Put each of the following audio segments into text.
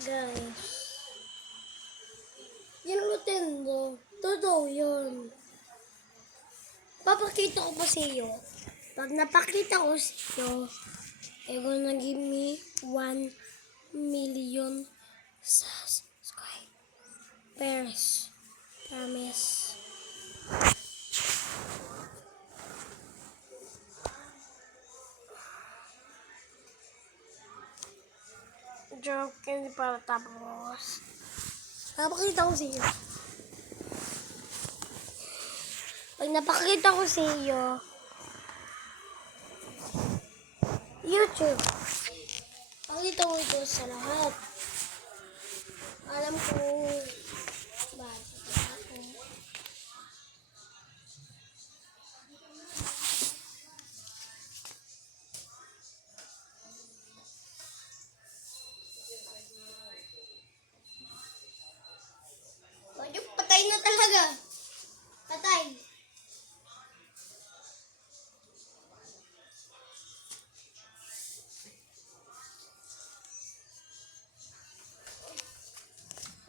Guys, yung Nintendo, totoo yun. Papakita ko pa sa iyo. Pag napakita ko sa iyo, you're gonna give me 1 million subscribers. Promise. Joke, hindi para tapos. Napakita ko sa iyo. Pag napakita ko sa iyo, YouTube. Pakita ko ito sa lahat. Alam ko bakit ako. Ayun, patay na talaga. Patay.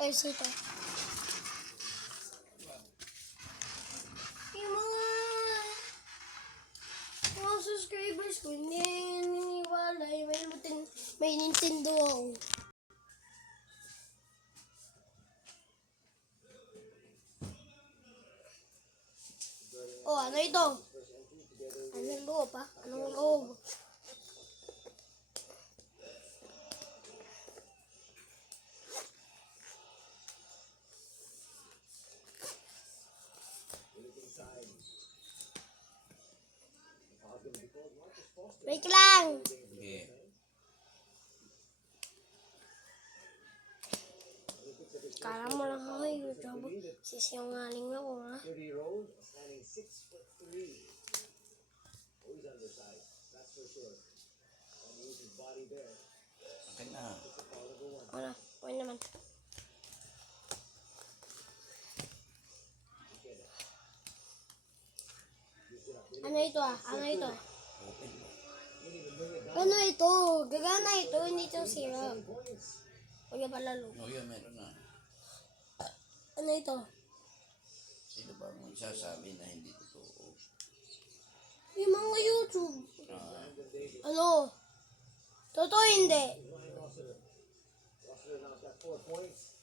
Guys, ito. Yung mga subscribers ko, hindi niniwala. May Nintendo ako. Oh, ano ito? Anong loob, ha? Anong loob? Wait lang! Okay. Kala mo lang ako YouTube. Sisinungaling ako, ha? Akin na. Wala, wala naman. Ano ito, ah? Ano ito? Open mo. Ano ito? Gagana ito, hindi ito sira. O yung palalo. Oh, yun, meron na. Ano ito? Sino ba ang magsasabi na hindi totoo? Yung mga YouTube. Ah, Ano? Totoo hindi.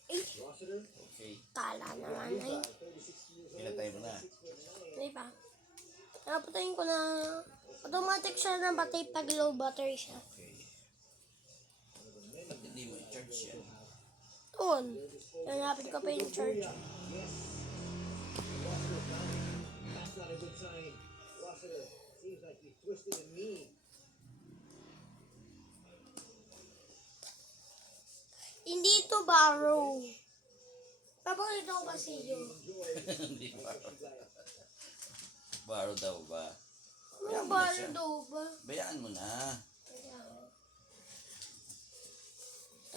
Eh, okay. kala naman ay. Pinatay mo na. Hindi pa. Napatayin ko na. Automatic siya na battery pag low battery siya. Okay. Ba't hindi mo i-charge yan? Doon. Hanapin ko pa yung charge. Hindi ito borrow. Papakita ko kasi yun. Hindi ba? Baro daw ba? Ano borrow daw ba? Bayaan mo na.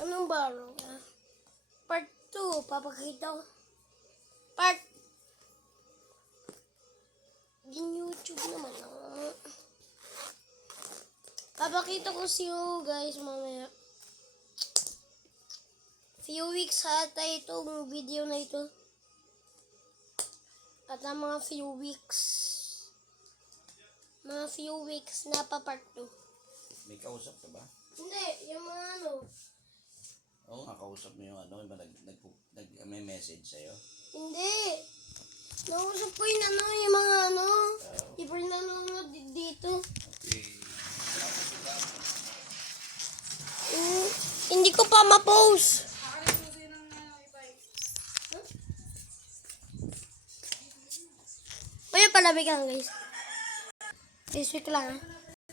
Anong borrow ka? Part 2. Papakita ko. Part yung YouTube naman. Papakita ko sa iyo guys mamaya. Few weeks ata itong video na ito. At ang mga few weeks na pa part 2. May kausap ka ba? Hindi, yung mga ano. Oo nga, kausap mo yung ano, may message sa'yo. Hindi. Nausap ko yung ano, yung mga ano. Yung nanonood dito. Okay. Hindi ko pa ma-post. Uy, palabig lang guys. This week lang, ha.